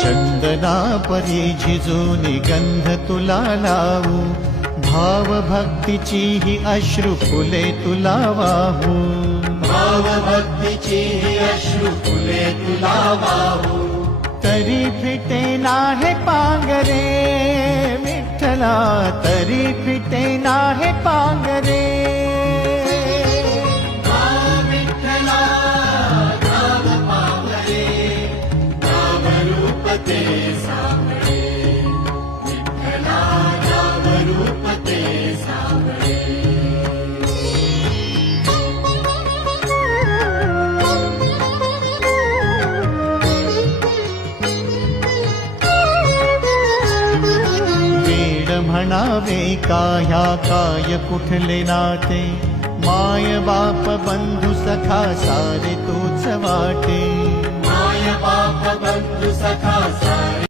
चंदना परी झिजूनी गंध तुला लावू, भाव भक्तीची ही अश्रु फुले तुला वाहू, भाव भक्तीची ही अश्रु फुले तुला वाहू. तरी फिटे नाहे पांगरे विठ्ठला, तरी फिटे नाहे पांगरे. विठ्ठला नाम पावरे, नाम रूप ते सावळे. विठ्ठला नाम रूप ते सावळे. म्हणावे का ह्या काय कुठले नाते, माय बाप बंधू सखा सारे तूच वाटे. माय बाप बंधु सखा